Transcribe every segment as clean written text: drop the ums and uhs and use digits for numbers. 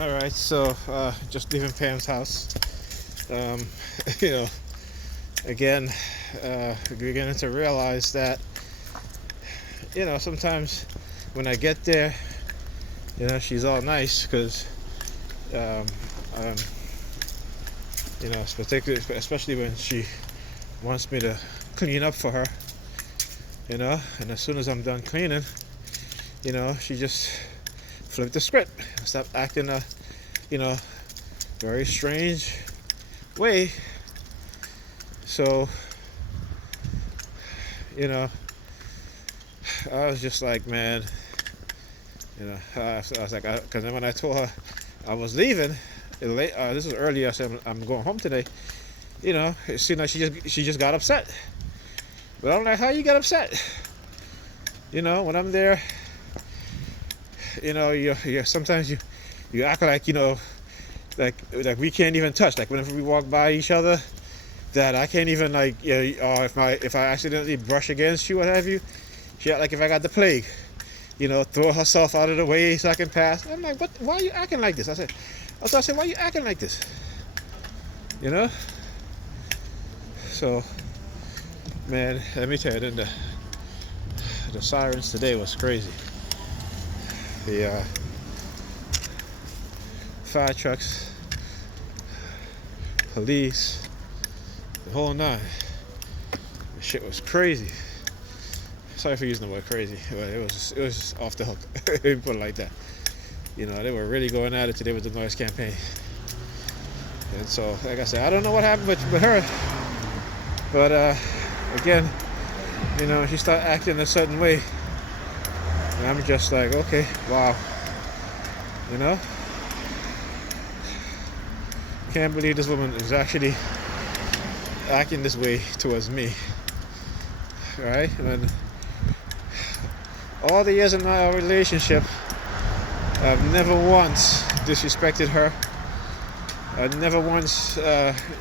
All right, so just leaving Pam's house. Um, you know, again, beginning to realize that, sometimes when I get there, she's all nice because, um, um, particularly, especially when she wants me to clean up for her, and as soon as I'm done cleaning, she just flipped the script, stop acting you know, very strange way. So, you know, I was just like, man, I was like, because when I told her I was leaving, this was earlier. I said I'm going home today. It seemed like she just got upset. But I'm like, how you get upset? When I'm there, you sometimes you act like like we can't even touch. Like whenever we walk by each other, that I can't even if I accidentally brush against you, what have you, she act like if I got the plague. Throw herself out of the way so I can pass. I'm like, what? Why are you acting like this? I said, why are you acting like this? So, man, let me tell you, then the sirens today was crazy. The fire trucks, police, the whole nine. The shit was crazy. Sorry for using the word crazy, but it was just off the hook. Put it like that. They were really going at it today with the noise campaign. And so, like I said, I don't know what happened with her, but again, she started acting a certain way, and I'm just like, okay, wow, can't believe this woman is actually acting this way towards me, right? And all the years in our relationship, I've never once disrespected her. I never once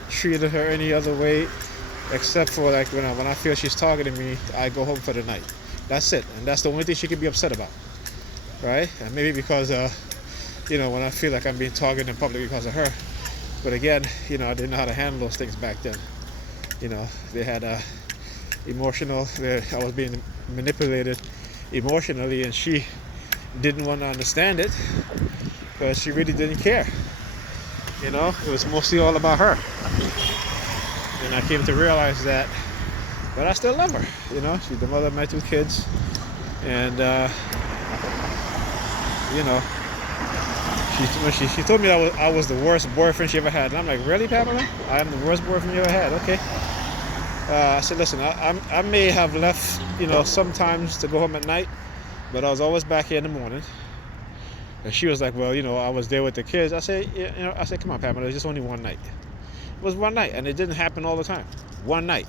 treated her any other way, except for like when I feel she's targeting me, I go home for the night. That's it, and that's the only thing she could be upset about, right? And maybe because when I feel like I'm being targeted in public because of her. But again, I didn't know how to handle those things back then. They had emotional. I was being manipulated emotionally, and she didn't want to understand it because she really didn't care. It was mostly all about her. And I came to realize that, but I still love her. She's the mother of my 2 kids, and she told me I was the worst boyfriend she ever had, and I'm like, really, Pamela? I am the worst boyfriend you ever had? Okay. I said, listen, I may have left, sometimes to go home at night, but I was always back here in the morning. And she was like, well, I was there with the kids. I said, come on, Pamela, it's just only one night. It was one night, and it didn't happen all the time. One night.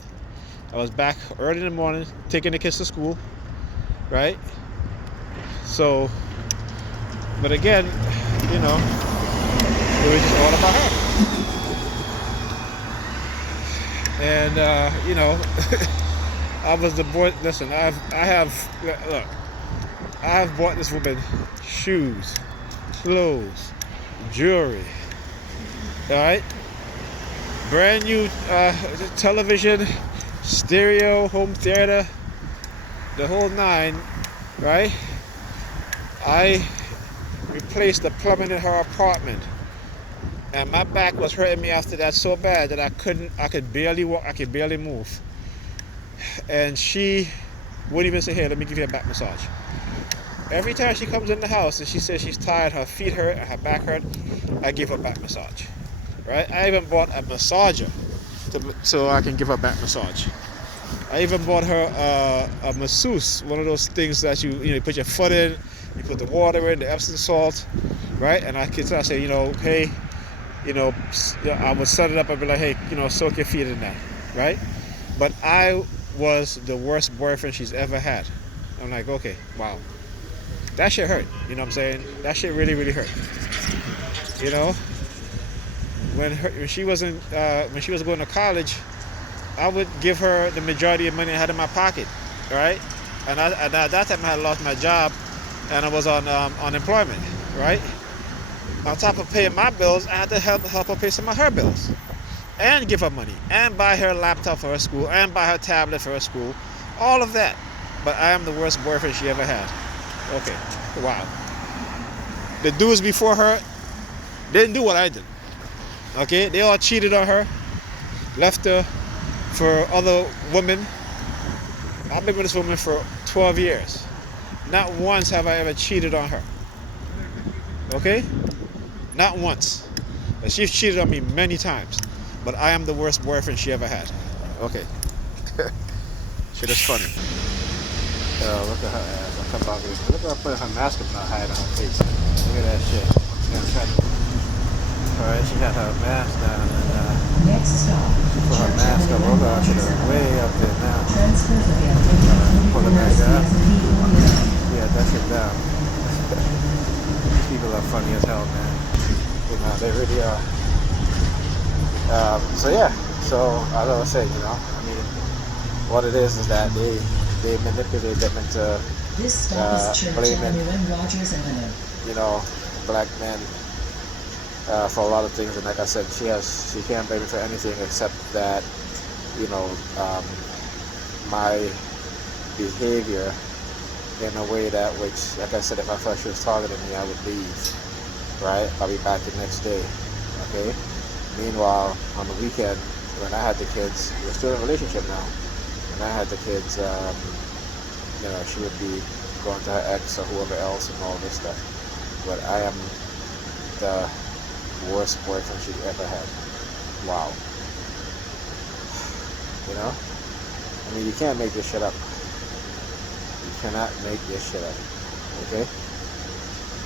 I was back early in the morning, taking the kids to school, right? So, but again, it was just all about her. And, I was the boy. Listen, I have bought this woman shoes, clothes, jewelry, all right? Brand new television, stereo, home theater, the whole 9, right? I replaced the plumbing in her apartment, and my back was hurting me after that so bad that I could barely walk, I could barely move. And she wouldn't even say, hey, let me give you a back massage. Every time she comes in the house and she says she's tired, her feet hurt and her back hurt, I give her a back massage, right? I even bought a massager so I can give her a back massage. I even bought her a masseuse, one of those things that you put your foot in, you put the water in, the Epsom salt, right? And I say, hey, I would set it up and be like, hey, soak your feet in that, right? But I was the worst boyfriend she's ever had. I'm like, okay, wow. That shit hurt, you know what I'm saying? That shit really, really hurt. When she was going to college, I would give her the majority of money I had in my pocket, right? And at that time I had lost my job, and I was on unemployment, right? On top of paying my bills, I had to help her pay some of her bills, and give her money, and buy her laptop for her school, and buy her tablet for her school, all of that. But I am the worst boyfriend she ever had. Okay, wow. The dudes before her didn't do what I did. Okay, they all cheated on her, left her for other women. I've been with this woman for 12 years. Not once have I ever cheated on her. Okay? Not once. But she's cheated on me many times. But I am the worst boyfriend she ever had. Okay. Shit is funny. Look at her ass. I'll come back with it. Look at her putting her mask up and hide on her face. Look at that shit. Alright, she got her mask down and Next stop. she put her mask up. Look at her way up there now. Pull it back down. Yeah, that shit down. These people are funny as hell, man. You know, they really are. So yeah, so as I was saying, you know, I mean, what it is that they manipulate them into blaming, you know, black men for a lot of things. And like I said, she can't blame me for anything except that, you know, my behavior in a way that which, like I said, if I thought she was targeting me, I would leave. Right? I'll be back the next day. Okay. Meanwhile, on the weekend, when I had the kids, we're still in a relationship now. When I had the kids, you know, she would be going to her ex or whoever else and all this stuff. But I am the worst boyfriend she ever had. Wow. You know? I mean, you can't make this shit up. You cannot make this shit up. Okay?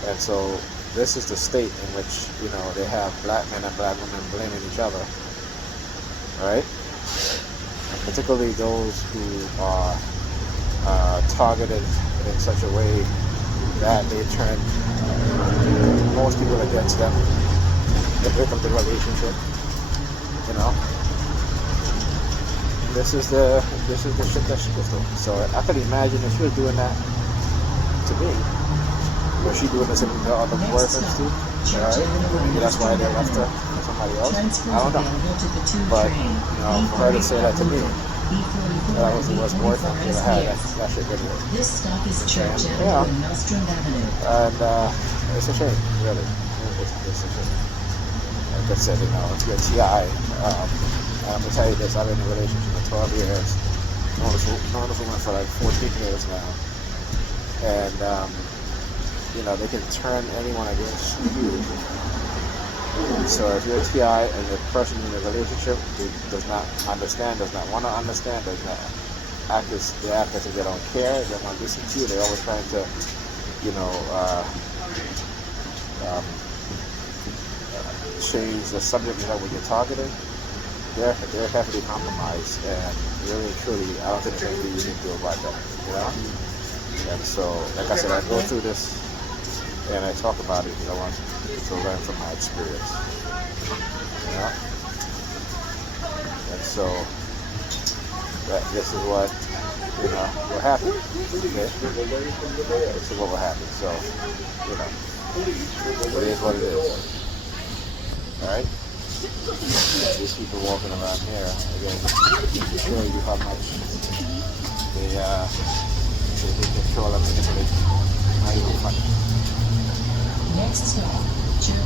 And so, this is the state in which, you know, they have black men and black women blaming each other, right? And particularly those who are targeted in such a way that they turn most people against them. They break up the relationship, you know. This is the shit that she was doing. So I could imagine if she was doing that to me. Was she doing this to the other boyfriends too? Alright? Maybe that's why they left her for somebody else. I don't know. But, you know, for her to say that to me, that I was the worst boyfriend she ever had, that shit really hurt. This stop is Church Yeah. Avenue, Nostrum Avenue. And it's a shame, really. It's a shame. Like I said, you know, if you're a TI, I'm gonna tell you this, I've been in a relationship for 12 years. Known this woman for like 14 years now. And you know, they can turn anyone against you. So if you're a TI and the person in the relationship who does not understand, does not want to understand, does not act as if they don't care, they don't listen to you, they're always trying to, you know, change the subject matter when you're targeting, they're heavily compromised, and really and truly, I don't think there's anything you can do about that, you know? And so, like I said, I go through this and I talk about it because I want to learn from my experience. You know? And so this is what, you know, what happened. Okay? This is what will happen. So, you know, it is what it is. Alright? These people walking around here, again, just to show you how much they control and manipulate. Not even funny. Next stop, Church